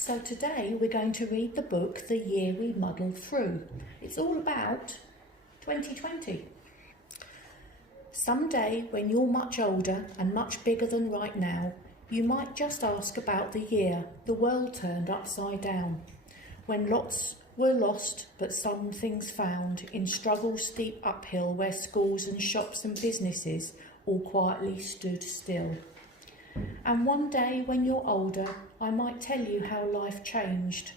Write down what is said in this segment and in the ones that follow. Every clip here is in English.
So today we're going to read the book The Year We Muddled Through. It's all about 2020. Someday when you're much older and much bigger than right now, you might just ask about the year the world turned upside down, when lots were lost but some things found in struggles steep uphill where schools and shops and businesses all quietly stood still. And one day when you're older, I might tell you how life changed,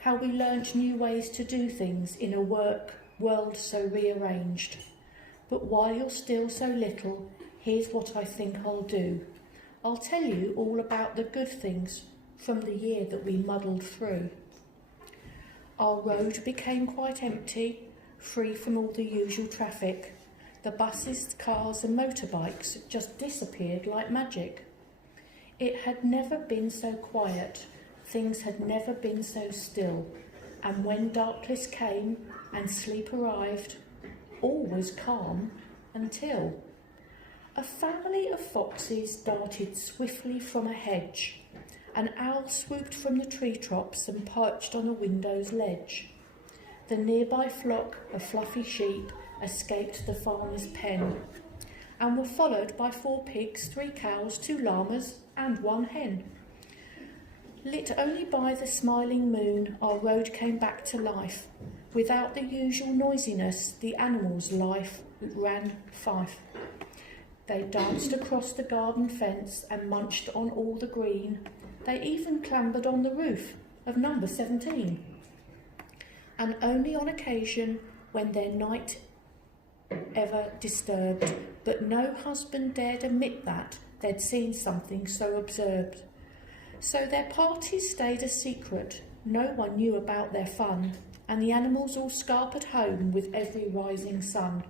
how we learnt new ways to do things in a world so rearranged. But while you're still so little, here's what I think I'll do. I'll tell you all about the good things from the year that we muddled through. Our road became quite empty, free from all the usual traffic. The buses, cars and motorbikes just disappeared like magic. It had never been so quiet, things had never been so still, and when darkness came and sleep arrived, all was calm until a family of foxes darted swiftly from a hedge. An owl swooped from the treetops and perched on a window's ledge. The nearby flock of fluffy sheep escaped the farmer's pen and were followed by 4 pigs, 3 cows, 2 llamas and 1 hen. Lit only by the smiling moon, our road came back to life. Without the usual noisiness, the animals' life ran fife. They danced across the garden fence and munched on all the green. They even clambered on the roof of number 17. And only on occasion, when their night ever disturbed, but no husband dared admit that they'd seen something so absurd. So their parties stayed a secret. No one knew about their fun, and the animals all scarpered home with every rising sun.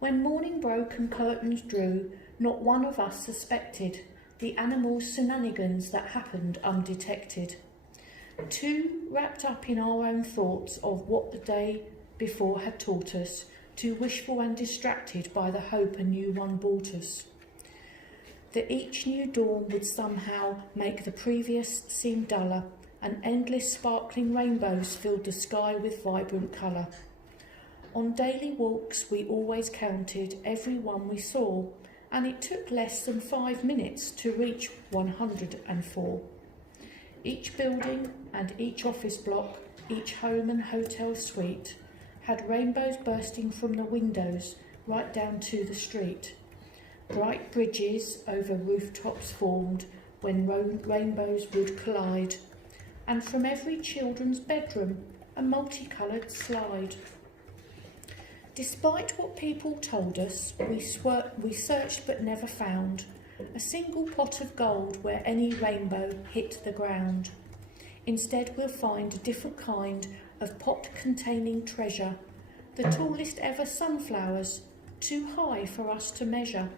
When morning broke and curtains drew, not one of us suspected the animals' shenanigans that happened undetected. Too wrapped up in our own thoughts of what the day before had taught us, too wishful and distracted by the hope a new one brought us. That each new dawn would somehow make the previous seem duller, and endless sparkling rainbows filled the sky with vibrant colour. On daily walks we always counted every one we saw, and it took less than 5 minutes to reach 104. Each building and each office block, each home and hotel suite had rainbows bursting from the windows right down to the street. Bright bridges over rooftops formed when rainbows would collide, and from every children's bedroom a multicoloured slide. Despite what people told us, we searched but never found a single pot of gold where any rainbow hit the ground. Instead we'll find a different kind of pot containing treasure, the tallest ever sunflowers, too high for us to measure.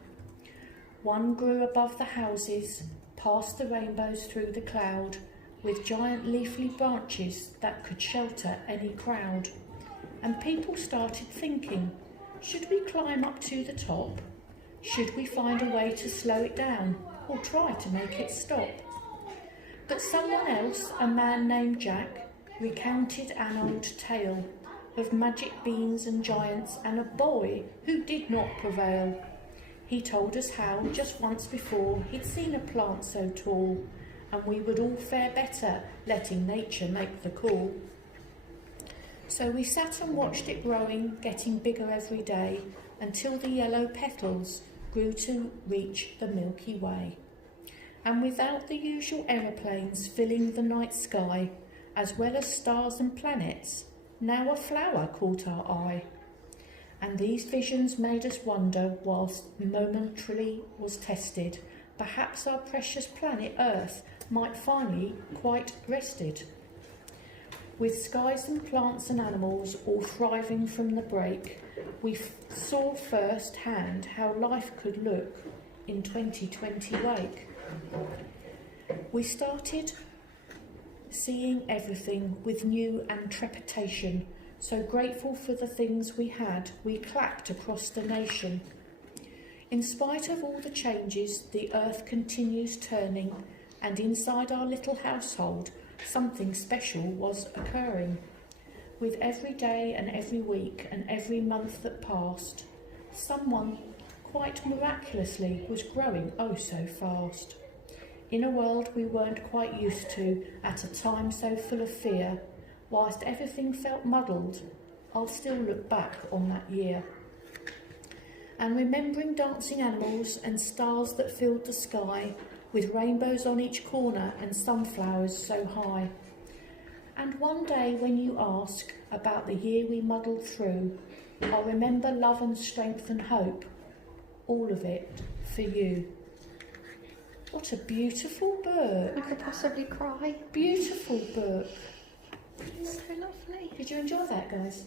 One grew above the houses, past the rainbows through the cloud, with giant leafy branches that could shelter any crowd. And people started thinking, should we climb up to the top? Should we find a way to slow it down or try to make it stop? But someone else, a man named Jack, recounted an old tale of magic beans and giants and a boy who did not prevail. He told us how, just once before, he'd seen a plant so tall, and we would all fare better letting nature make the call. So we sat and watched it growing, getting bigger every day, until the yellow petals grew to reach the Milky Way. And without the usual aeroplanes filling the night sky, as well as stars and planets, now a flower caught our eye. And these visions made us wonder, whilst momentarily was tested, perhaps our precious planet Earth might finally quite rested. With skies and plants and animals all thriving from the break, we saw first hand how life could look in 2020 wake. We started seeing everything with new and trepidation, so grateful for the things we had, we clapped across the nation. In spite of all the changes, the earth continues turning, and inside our little household something special was occurring. With every day and every week and every month that passed, someone quite miraculously was growing oh so fast. In a world we weren't quite used to, at a time so full of fear, whilst everything felt muddled, I'll still look back on that year. And remembering dancing animals and stars that filled the sky, with rainbows on each corner and sunflowers so high. And one day when you ask about the year we muddled through, I'll remember love and strength and hope, all of it for you. What a beautiful book. I could possibly cry. Beautiful book. It's so lovely. Did you enjoy that, guys?